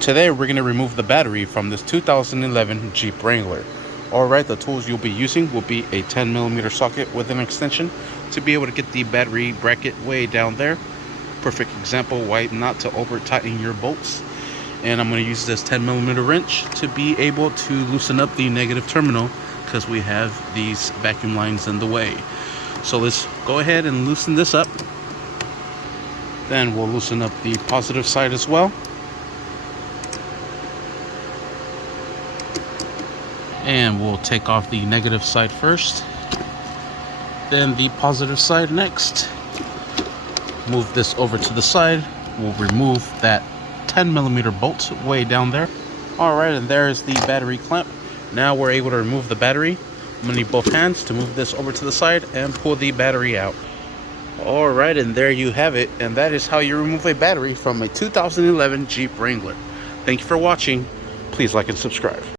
Today we're going to remove the battery from this 2011 Jeep Wrangler. Alright, the tools you'll be using will be a 10mm socket with an extension to be able to get the battery bracket way down there. Perfect example why not to over tighten your bolts. And I'm going to use this 10mm wrench to be able to loosen up the negative terminal because we have these vacuum lines in the way. So let's go ahead and loosen this up. Then we'll loosen up the positive side as well. And we'll take off the negative side first, then the positive side next. Move this over to the side. We'll remove that 10mm bolt way down there. Alright, and there's the battery clamp. Now we're able to remove the battery. I'm going to need both hands to move this over to the side and pull the battery out. Alright, and there you have it. And that is how you remove a battery from a 2011 Jeep Wrangler. Thank you for watching. Please like and subscribe.